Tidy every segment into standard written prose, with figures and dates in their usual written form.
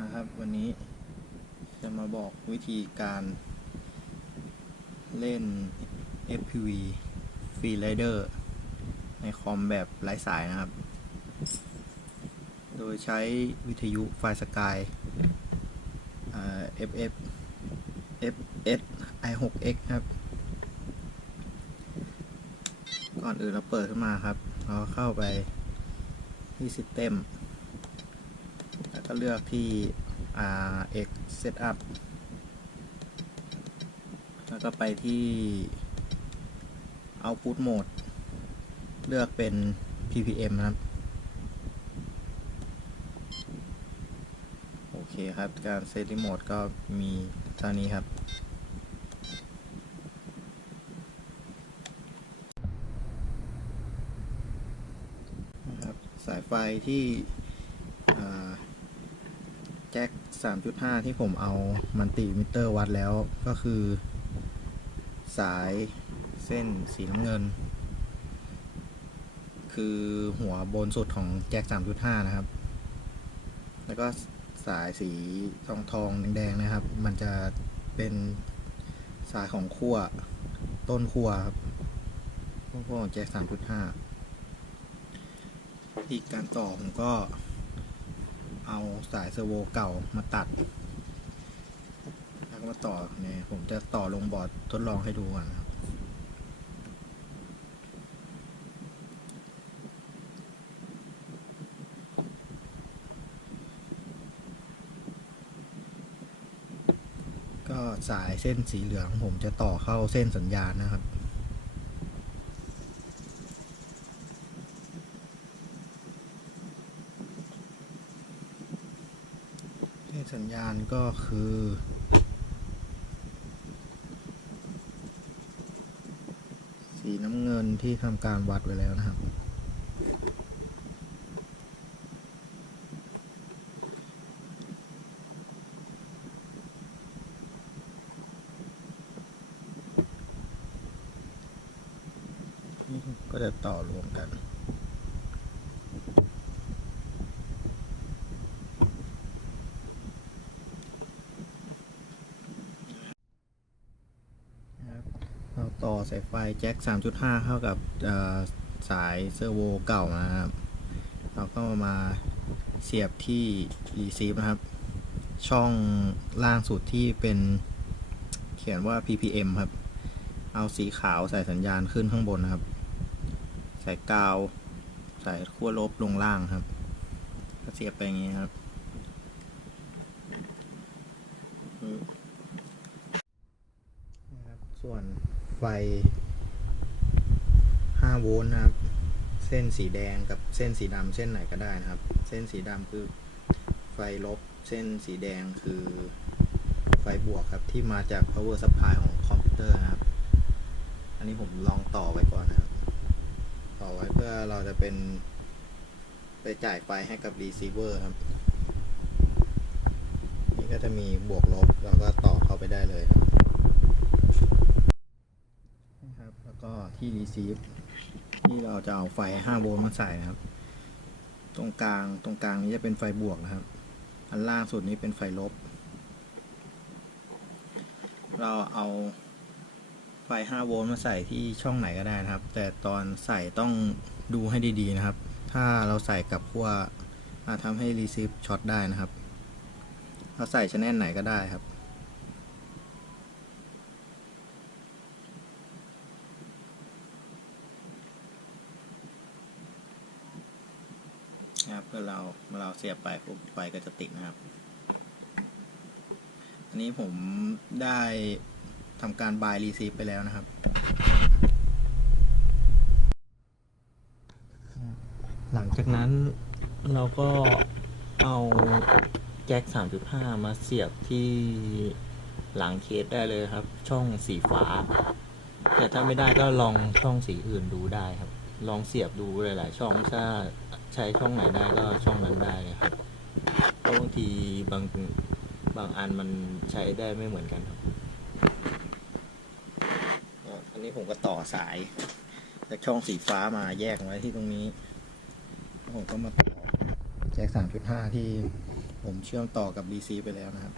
นะครับวันนี้จะมาบอกวิธีการเล่น FPV Free Rider ในคอมแบบไร้สายนะครับโดยใช้วิทยุไฟสกาย FF FS i6X ครับก่อนอื่นเราเปิดขึ้นมาครับเราเข้าไปที่ System แล้วก็เลือกที่ RX Setup แล้วก็ไปที่ Output Mode เลือกเป็น ppm นะครับโอเคครับการเซตรีโมทก็มีเท่านี้ครับสายไฟที่แจ็ค 3.5 ที่ผมเอามัลติมิเตอร์วัดแล้วก็คือสายเส้นสีน้ำเงินคือหัวบนสุดของแจ็ค 3.5 นะครับแล้วก็สายสีทองแดงๆนะครับมันจะเป็นสายของขั้วต้นขั้วครับต้นขั้วของแจ็ค 3.5 อีกการต่อผมก็เอาสายเซอร์โวเก่ามาตัดแล้วก็มาต่อเนี่ยผมจะต่อลงบอร์ดทดลองให้ดูก่อนนะครับก็สายเส้นสีเหลืองผมจะต่อเข้าเส้นสัญญาณนะครับเส้นสัญญาณก็คือสีน้ำเงินที่ทำการวัดไว้แล้วนะครับก็จะต่อรวมกันเราต่อสายไฟแจ็ค 3.5 เข้ากับสายเซอร์โวเก่านะครับเราก็มาเสียบที่ receive นะครับช่องล่างสุดที่เป็นเขียนว่า ppm ครับเอาสีขาวใส่สัญญาณขึ้นข้างบนนะครับใส่กาวใส่ขั้วลบลงล่างครับก็เสียบไปอย่างนี้ครับส่วนไฟ5 โวลต์นะครับเส้นสีแดงกับเส้นสีดำเส้นไหนก็ได้นะครับเส้นสีดำคือไฟลบเส้นสีแดงคือไฟบวกครับที่มาจาก power supply ของคอมพิวเตอร์นะครับอันนี้ผมลองต่อไว้ก่อนนะครับต่อไว้เพื่อเราจะเป็นไปจ่ายไฟให้กับ receiver ครับนี่ก็จะมีบวกลบเราก็ต่อเข้าไปได้เลยครับแล้วก็ที่ receive ที่เราจะเอาไฟ5 โวลต์มาใส่นะครับตรงกลางนี้จะเป็นไฟบวกนะครับอันล่างสุดนี้เป็นไฟลบเราเอาไฟ5 โวลต์มาใส่ที่ช่องไหนก็ได้นะครับแต่ตอนใส่ต้องดูให้ดีๆนะครับถ้าเราใส่กับขั้วทำให้รีซีฟช็อตได้นะครับเราใส่ชแนลไหนก็ได้ครับเพื่อเราเสียบไปปุ๊บไฟก็จะติดนะครับอันนี้ผมได้ทำการบายรีซีฟไปแล้วนะครับหลังจากนั้นเราก็เอาแจ็ค 3.5 มาเสียบที่หลังเคสได้เลยครับช่องสีฟ้าแต่ถ้าไม่ได้ก็ลองช่องสีอื่นดูได้ครับลองเสียบดูหลายๆช่องถ้าใช้ช่องไหนได้ก็ช่องนั้นได้เลยครับบางทีบางอันมันใช้ได้ไม่เหมือนกันครับอันนี้ผมก็ต่อสายจากช่องสีฟ้ามาแยกไว้ที่ตรงนี้ผมก็มาต่อแจ็ค 3.5 ที่โอ ผมเชื่อมต่อกับ DC ไปแล้วนะครับ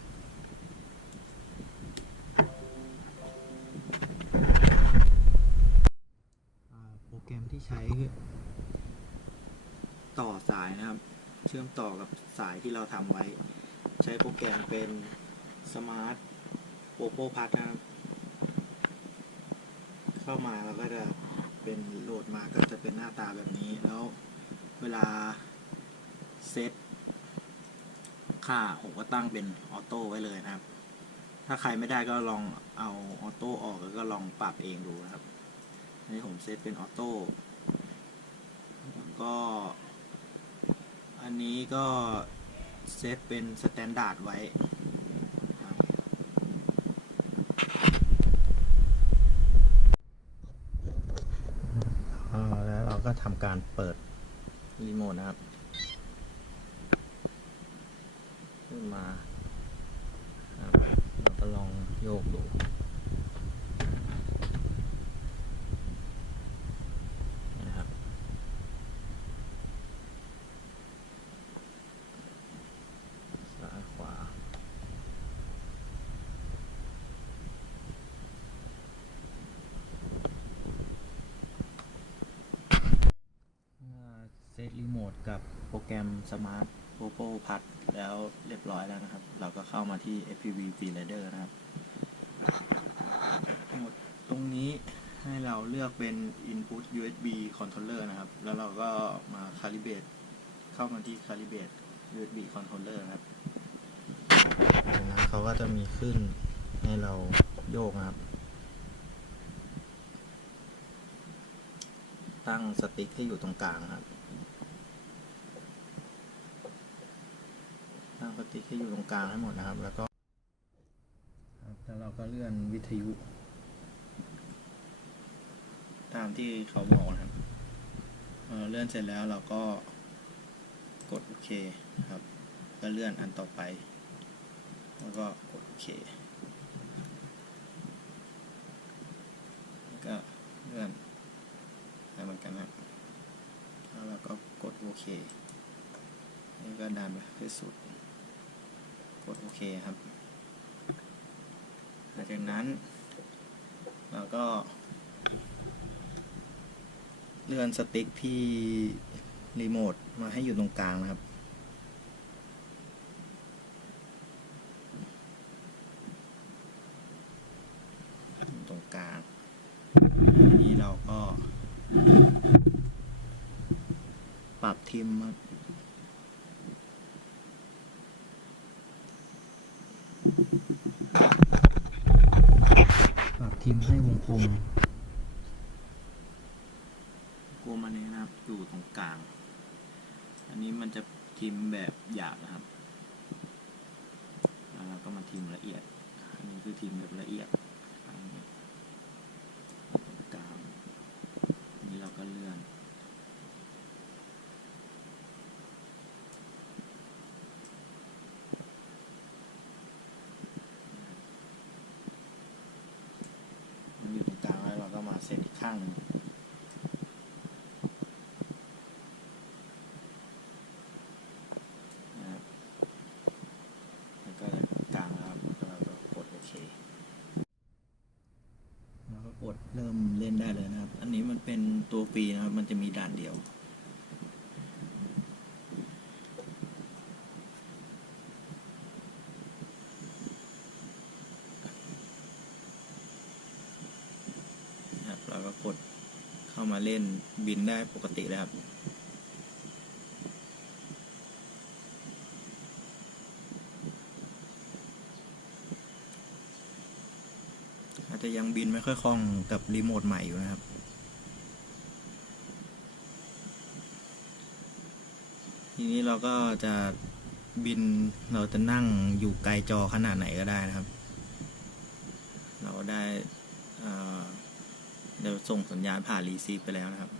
โปรแกรมที่ใช้ต่อสายนะครับเชื่อมต่อกับสายที่เราทำไว้ใช้โปรแกรมเป็น Smart Popo Plus นะครับเข้ามาแล้วก็จะเป็นโหลดมาก็จะเป็นหน้าตาแบบนี้แล้วเวลาเซตค่าผมก็ตั้งเป็นออโต้ไว้เลยนะครับถ้าใครไม่ได้ก็ลองเอาออโต้ออกแล้วก็ลองปรับเองดูนะครับนี่ผมเซตเป็นออโต้ก็อันนี้ก็เซตเป็นสแตนดาร์ดไว้แล้วเราก็ทำการเปิดรีโมทนะครับขึ้นมาเราก็ลองโยกดูนะครับซ้ายขวาเซตรีโมทกับโปรแกรม Smart Popo Plus แล้วเรียบร้อยแล้วนะครับเราก็เข้ามาที่ FPV FreeRider นะครับตรงนี้ให้เราเลือกเป็น Input USB Controller นะครับแล้วเราก็มา Calibrate เข้ามาที่ Calibrate USB Controller นะครับจากนั้นเขาก็จะมีขึ้นให้เราโยกนะครับตั้งสติ๊กให้อยู่ตรงกลางครับตั้งสติ๊กให้อยู่ตรงกลางให้หมดนะครับแล้วเราก็เลื่อนวิทยุตามที่เขาบอกนะครับเลื่อนเสร็จแล้วเราก็กดโอเคครับก็เลื่อนอันต่อไปแล้วก็กดโอเคแล้วก็เลื่อนเหมือนกันนะแล้วเราก็กดโอเคนี่ก็ดันไปที่สุดกดโอเคครับหลังจากนั้นเราก็เลื่อนสติ๊กที่รีโมทมาให้อยู่ตรงกลางนะครับตรงกลางนี้เราก็ปรับทิมครับปรับทิมให้วงกลมอันนี้นะครับอยู่ตรงกลางอันนี้มันจะทิมแบบหยาบนะครับแล้วเราก็มาทิมละเอียดอันนี้คือทิมแบบละเอียดอันนี้ตรงกลางนี้เราก็เลื่อนมันอยู่ตรงกลางแล้วเราก็มาเซตอีกข้างหนึ่งกดเริ่มเล่นได้เลยนะครับอันนี้มันเป็นตัวฟรีนะครับมันจะมีด่านเดียวนะครับเราก็กดเข้ามาเล่นบินได้ปกติแล้วครับอาจจะยังบินไม่ค่อยคล่องกับรีโมทใหม่อยู่นะครับทีนี้เราก็จะบินเราจะนั่งอยู่ไกลจอขนาดไหนก็ได้นะครับเราได้เดี๋ยวส่งสัญญาณผ่านรีซีฟไปแล้วนะครับ